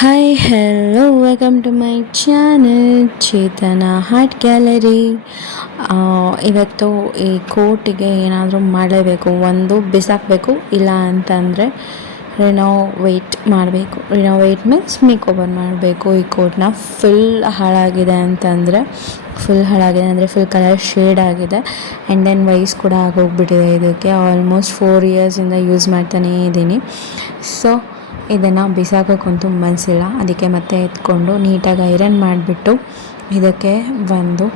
Hi hello welcome to my channel Chetana art gallery. ಇವತ್ತು ಈ ಕೋಟಿಗೆ ಏನಾದರೂ ಮಾಡಲೇಬೇಕು, ಒಂದು ಬಿಸಾಕಬೇಕು, ಇಲ್ಲ ಅಂತಂದರೆ ರಿನೋವೇಟ್ ಮೀನ್ಸ್ ಮೇಕ್ ಓವರ್ ಮಾಡಬೇಕು. ಈ ಕೋಟ್ನ ಫುಲ್ ಹಾಳಾಗಿದೆ ಅಂದರೆ ಫುಲ್ ಕಲರ್ ಶೇಡ್ ಆಗಿದೆ. ಆ್ಯಂಡ್ ದೆನ್ ವೈಸ್ ಕೂಡ ಆಗೋಗ್ಬಿಟ್ಟಿದೆ. ಇದಕ್ಕೆ ಆಲ್ಮೋಸ್ಟ್ 4 ಇಯರ್ಸಿಂದ ಯೂಸ್ ಮಾಡ್ತಾನೇ ಇದ್ದೀನಿ. ಸೊ ಇದನ್ನು ಬಿಸಾಕೋಕ್ಕಂತೂ ಮನಸ್ಸಿಲ್ಲ. ಅದಕ್ಕೆ ಮತ್ತೆ ಎತ್ಕೊಂಡು ನೀಟಾಗಿ ಐರನ್ ಮಾಡಿಬಿಟ್ಟು ಇದಕ್ಕೆ ಒಂದು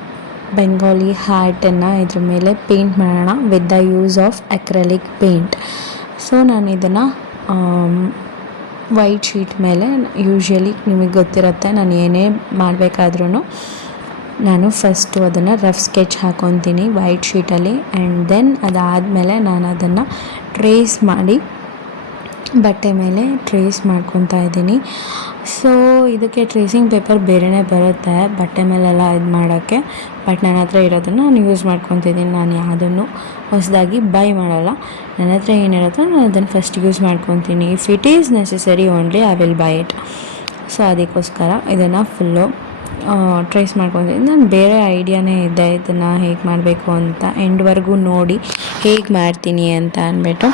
ಬೆಂಗಾಲಿ ಹಾರ್ಟನ್ನು ಇದ್ರ ಮೇಲೆ ಪೇಂಟ್ ಮಾಡೋಣ with the use of acrylic paint. So ನಾನು ಇದನ್ನು ವೈಟ್ ಶೀಟ್ ಮೇಲೆ, ಯೂಶ್ವಲಿ ನಿಮಗೆ ಗೊತ್ತಿರುತ್ತೆ, ನಾನು ಏನೇ ಮಾಡಬೇಕಾದ್ರೂ ನಾನು ಫಸ್ಟು ಅದನ್ನು ರಫ್ ಸ್ಕೆಚ್ ಹಾಕ್ಕೊತೀನಿ ವೈಟ್ ಶೀಟಲ್ಲಿ. ಆ್ಯಂಡ್ ದೆನ್ ಅದಾದಮೇಲೆ ನಾನು ಅದನ್ನು ಟ್ರೇಸ್ ಮಾಡಿ ಬಟ್ಟೆ ಮೇಲೆ ಟ್ರೇಸ್ ಮಾಡ್ಕೊತಾ ಇದ್ದೀನಿ. ಸೊ ಇದಕ್ಕೆ ಟ್ರೇಸಿಂಗ್ ಪೇಪರ್ ಬೇರೆಯೇ ಬರುತ್ತೆ ಬಟ್ಟೆ ಮೇಲೆಲ್ಲ ಇದು ಮಾಡೋಕ್ಕೆ. ಬಟ್ ನನ್ನ ಹತ್ರ ಇರೋದನ್ನು ನಾನು ಯೂಸ್ ಮಾಡ್ಕೊತಿದ್ದೀನಿ. ನಾನು ಯಾವುದನ್ನು ಹೊಸದಾಗಿ ಬೈ ಮಾಡಲ್ಲ. ನನ್ನ ಹತ್ರ ಏನಿರುತ್ತೋ ನಾನು ಅದನ್ನು ಫಸ್ಟ್ ಯೂಸ್ ಮಾಡ್ಕೊತೀನಿ. If it is necessary only I will buy it. So ಅದಕ್ಕೋಸ್ಕರ ಇದನ್ನು ಫುಲ್ಲು ಟ್ರೇಸ್ ಮಾಡ್ಕೊತೀನಿ. ನಾನು ಬೇರೆ ಐಡಿಯಾನೇ ಇದೆ ಇದನ್ನು ಹೇಗೆ ಮಾಡಬೇಕು ಅಂತ. ಎಂಡ್ವರೆಗೂ ನೋಡಿ ಹೇಗೆ ಮಾಡ್ತೀನಿ ಅಂತ ಅಂದ್ಬಿಟ್ಟು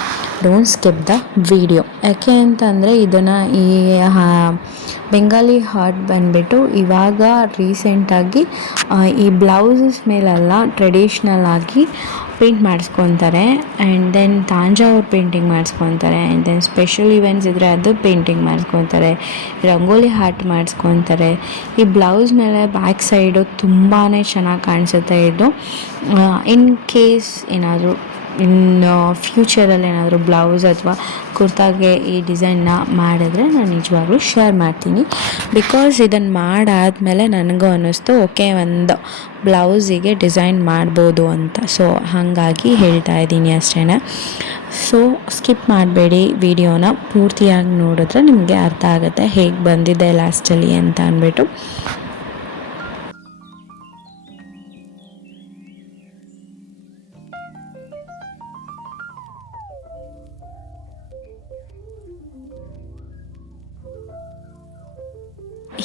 ಡೋಂಟ್ ಸ್ಕಿಪ್ ದ ವಿಡಿಯೋ. ಯಾಕೆ ಅಂತಂದರೆ ಇದನ್ನು ಈ ಬೆಂಗಾಲಿ ಹಾರ್ಟ್ ಬಂದುಬಿಟ್ಟು ಇವಾಗ ರೀಸೆಂಟಾಗಿ ಈ ಬ್ಲೌಸಸ್ ಮೇಲೆಲ್ಲ ಟ್ರೆಡಿಷ್ನಲ್ ಆಗಿ ಪೇಂಟ್ ಮಾಡಿಸ್ಕೊತಾರೆ. ಆ್ಯಂಡ್ ದೆನ್ ತಾಂಜಾವೂರ್ ಪೇಂಟಿಂಗ್ ಮಾಡಿಸ್ಕೊತಾರೆ. ಆ್ಯಂಡ್ ದೆನ್ ಸ್ಪೆಷಲ್ ಇವೆಂಟ್ಸ್ ಇದ್ದರೆ ಅದು ಪೇಂಟಿಂಗ್ ಮಾಡಿಸ್ಕೊತಾರೆ. ರಂಗೋಲಿ ಹಾರ್ಟ್ ಮಾಡಿಸ್ಕೊತಾರೆ. ಈ ಬ್ಲೌಸ್ ಮೇಲೆ ಬ್ಯಾಕ್ ಸೈಡು ತುಂಬಾ ಚೆನ್ನಾಗಿ ಕಾಣಿಸುತ್ತೆ ಇದು. ಇನ್ ಕೇಸ್ ಏನಾದರೂ ಫ್ಯೂಚರಲ್ಲಿ ಏನಾದರೂ ಬ್ಲೌಸ್ ಅಥವಾ ಕುರ್ತಾಗೆ ಈ ಡಿಸೈನ್ನ ಮಾಡಿದ್ರೆ ನಾನು ನಿಜವಾಗ್ಲೂ ಶೇರ್ ಮಾಡ್ತೀನಿ. ಬಿಕಾಸ್ ಇದನ್ನು ಮಾಡಾದಮೇಲೆ ನನಗೂ ಅನ್ನಿಸ್ತು ಓಕೆ, ಒಂದು ಬ್ಲೌಸಿಗೆ ಡಿಸೈನ್ ಮಾಡ್ಬೋದು ಅಂತ. ಸೊ ಹಾಗಾಗಿ ಹೇಳ್ತಾ ಇದ್ದೀನಿ ಅಷ್ಟೇ. ಸೊ ಸ್ಕಿಪ್ ಮಾಡಬೇಡಿ, ವಿಡಿಯೋನ ಪೂರ್ತಿಯಾಗಿ ನೋಡಿದ್ರೆ ನಿಮಗೆ ಅರ್ಥ ಆಗುತ್ತೆ ಹೇಗೆ ಬಂದಿದೆ ಲಾಸ್ಟಲ್ಲಿ ಅಂತ ಅಂದ್ಬಿಟ್ಟು.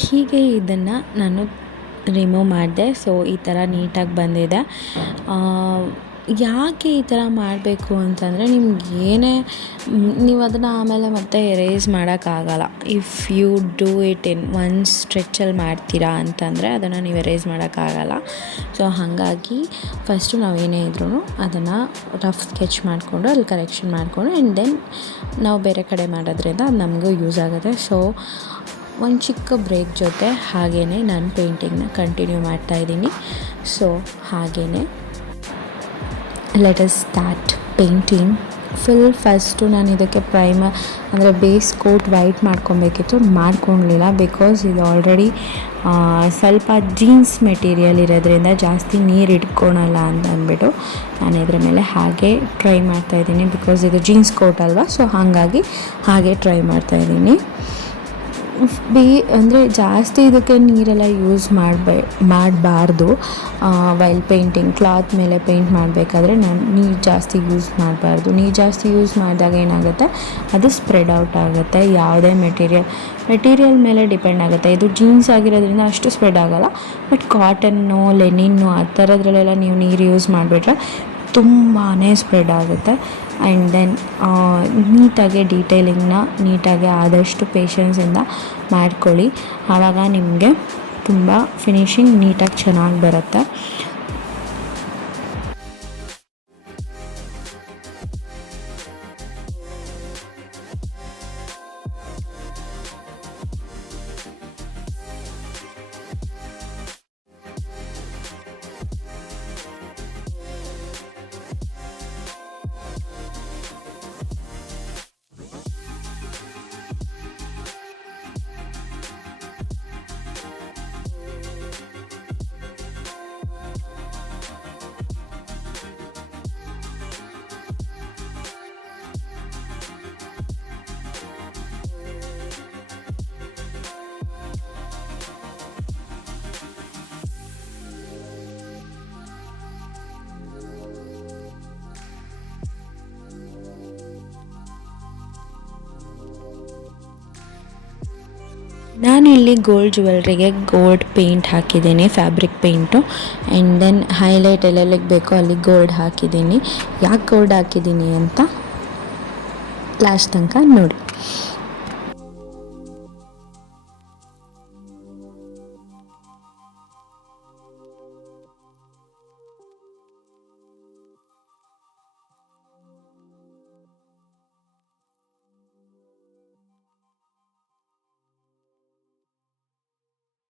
ಹೀಗೆ ಇದನ್ನು ನಾನು ರಿಮೂವ್ ಮಾಡಿದೆ. ಸೊ ಈ ಥರ ನೀಟಾಗಿ ಬಂದಿದೆ. ಯಾಕೆ ಈ ಥರ ಮಾಡಬೇಕು ಅಂತಂದರೆ, ನಿಮ್ಗೆ ಏನೇ ನೀವು ಅದನ್ನು ಆಮೇಲೆ ಮತ್ತೆ ಎರೇಸ್ ಮಾಡೋಕ್ಕಾಗಲ್ಲ. If you do it in one ಸ್ಟ್ರೆಚಲ್ಲಿ ಮಾಡ್ತೀರಾ ಅಂತಂದರೆ ಅದನ್ನು ನೀವು ಎರೇಸ್ ಮಾಡೋಕ್ಕಾಗಲ್ಲ. ಸೊ ಹಾಗಾಗಿ ಫಸ್ಟು ನಾವು ಏನೇ ಇದ್ರೂ ಅದನ್ನು ರಫ್ ಸ್ಕೆಚ್ ಮಾಡಿಕೊಂಡು ಅಲ್ಲಿ ಕರೆಕ್ಷನ್ ಮಾಡಿಕೊಂಡು ಆ್ಯಂಡ್ ದೆನ್ ನಾವು ಬೇರೆ ಕಡೆ ಮಾಡೋದ್ರಿಂದ ಅದು ನಮಗೂ ಯೂಸ್ ಆಗುತ್ತೆ. ಸೊ ಒಂದು ಚಿಕ್ಕ ಬ್ರೇಕ್ ಜೊತೆ ಹಾಗೇ ನಾನು ಪೇಂಟಿಂಗ್ನ ಕಂಟಿನ್ಯೂ ಮಾಡ್ತಾಯಿದ್ದೀನಿ. ಸೊ ಹಾಗೇ let us start painting. First ನಾನು ಇದಕ್ಕೆ ಪ್ರೈಮರ್ ಅಂದರೆ ಬೇಸ್ ಕೋಟ್ ವೈಟ್ ಮಾಡ್ಕೊಬೇಕಿತ್ತು, ಮಾಡ್ಕೊಳ್ಲಿಲ್ಲ. ಬಿಕಾಸ್ ಇದು ಆಲ್ರೆಡಿ ಸ್ವಲ್ಪ ಜೀನ್ಸ್ ಮೆಟೀರಿಯಲ್ ಇರೋದ್ರಿಂದ ಜಾಸ್ತಿ ನೀರು ಇಟ್ಕೊಳಲ್ಲ ಅಂತ ಅಂದ್ಬಿಟ್ಟು ನಾನು ಇದ್ರ ಮೇಲೆ ಹಾಗೆ ಟ್ರೈ ಮಾಡ್ತಾಯಿದ್ದೀನಿ. ಬಿಕಾಸ್ ಇದು ಜೀನ್ಸ್ ಕೋಟ್ ಅಲ್ವಾ, ಸೊ ಹಾಗಾಗಿ ಹಾಗೆ ಟ್ರೈ ಮಾಡ್ತಾಯಿದ್ದೀನಿ. ಅಂದರೆ ಜಾಸ್ತಿ ಇದಕ್ಕೆ ನೀರೆಲ್ಲ ಯೂಸ್ ಮಾಡಬಾರ್ದು. ವೈಲ್ ಪೇಂಟಿಂಗ್ ಕ್ಲಾತ್ ಮೇಲೆ ಪೇಂಟ್ ಮಾಡಬೇಕಾದ್ರೆ ನೀರು ಜಾಸ್ತಿ ಯೂಸ್ ಮಾಡಬಾರ್ದು. ನೀರು ಜಾಸ್ತಿ ಯೂಸ್ ಮಾಡಿದಾಗ ಏನಾಗುತ್ತೆ, ಅದು ಸ್ಪ್ರೆಡ್ ಔಟ್ ಆಗುತ್ತೆ. ಯಾವುದೇ ಮೆಟೀರಿಯಲ್ ಮೇಲೆ ಡಿಪೆಂಡ್ ಆಗುತ್ತೆ. ಇದು ಜೀನ್ಸ್ ಆಗಿರೋದ್ರಿಂದ ಅಷ್ಟು ಸ್ಪ್ರೆಡ್ ಆಗೋಲ್ಲ. ಬಟ್ ಕಾಟನ್ನು, ಲೆನಿನ್ನು ಆ ಥರದ್ರಲ್ಲೆಲ್ಲ ನೀವು ನೀರು ಯೂಸ್ ಮಾಡಿಬಿಟ್ರೆ ತುಂಬಾ ಸ್ಪ್ರೆಡ್ ಆಗುತ್ತೆ. ಆ್ಯಂಡ್ ದೆನ್ ನೀಟಾಗಿ ಡೀಟೇಲಿಂಗ್ನ ನೀಟಾಗಿ ಆದಷ್ಟು ಪೇಷನ್ಸಿಂದ ಮಾಡ್ಕೊಳ್ಳಿ. ಆವಾಗ ನಿಮಗೆ ತುಂಬ ಫಿನಿಶಿಂಗ್ ನೀಟಾಗಿ ಚೆನ್ನಾಗಿ ಬರುತ್ತೆ. ನಾನಿಲ್ಲಿ ಗೋಲ್ಡ್ ಜ್ಯುವೆಲ್ರಿಗೆ ಗೋಲ್ಡ್ ಪೇಂಟ್ ಹಾಕಿದ್ದೀನಿ, fabric paint. And then highlight ಎಲ್ಲೆಲ್ಲಿಗೆ ಬೇಕೋ ಅಲ್ಲಿ ಗೋಲ್ಡ್ ಹಾಕಿದ್ದೀನಿ. ಯಾಕೆ ಗೋಲ್ಡ್ ಹಾಕಿದ್ದೀನಿ ಅಂತ ಲಾಸ್ಟ್ ತನಕ ನೋಡಿ.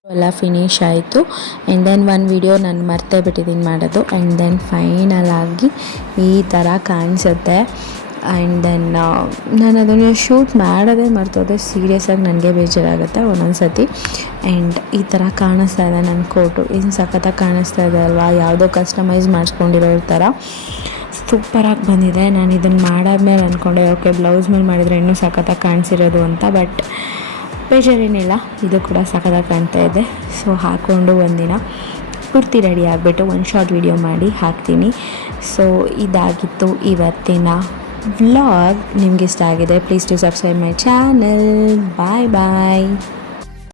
ಎಲ್ಲ ಫಿನಿಶ್ ಆಯಿತು. ಆ್ಯಂಡ್ ದೆನ್ ಒಂದು ವಿಡಿಯೋ ನಾನು ಮರ್ತೇ ಬಿಟ್ಟಿದ್ದೀನಿ ಮಾಡೋದು. ಆ್ಯಂಡ್ ದೆನ್ ಫೈನಲ್ ಆಗಿ ಈ ಥರ ಕಾಣಿಸುತ್ತೆ. ಆ್ಯಂಡ್ ದೆನ್ ನಾನು ಅದನ್ನು ಶೂಟ್ ಮಾಡೋದೇ ಮರ್ತೋದೆ. ಸೀರಿಯಸ್ಸಾಗಿ ನನಗೆ ಬೇಜಾರಾಗುತ್ತೆ ಒಂದೊಂದು ಸತಿ. ಆ್ಯಂಡ್ ಈ ಥರ ಕಾಣಿಸ್ತಾ ಇದೆ ನನ್ನ ಕೋಟು. ಇನ್ನು ಸಖತ್ತಾಗಿ ಕಾಣಿಸ್ತಾ ಇದೆ ಅಲ್ವಾ, ಯಾವುದೋ ಕಸ್ಟಮೈಸ್ ಮಾಡಿಸ್ಕೊಂಡಿರೋ ಥರ ಸೂಪರಾಗಿ ಬಂದಿದೆ. ನಾನು ಇದನ್ನು ಮಾಡಾದ್ಮೇಲೆ ಅಂದ್ಕೊಂಡೆ ಓಕೆ ಬ್ಲೌಸ್ ಮೇಲೆ ಮಾಡಿದರೆ ಇನ್ನೂ ಸಖತ್ತಾಗಿ ಕಾಣಿಸಿರೋದು ಅಂತ. ಬಟ್ ಬೇಜಾರೇನಿಲ್ಲ, ಇದು ಕೂಡ ಸಖತ್ತಾಗಿ ಕಾಣ್ತಾ ಇದೆ. ಸೊ ಹಾಕ್ಕೊಂಡು ಒಂದಿನ ಪೂರ್ತಿ ರೆಡಿ ಆಗಿಬಿಟ್ಟು ಒಂದು ಶಾರ್ಟ್ ವಿಡಿಯೋ ಮಾಡಿ ಹಾಕ್ತೀನಿ. ಸೊ ಇದಾಗಿತ್ತು ಇವತ್ತಿನ ವ್ಲಾಗ್. ನಿಮ್ಗೆ ಇಷ್ಟ ಆಗಿದೆ please to subscribe my channel. Bye bye.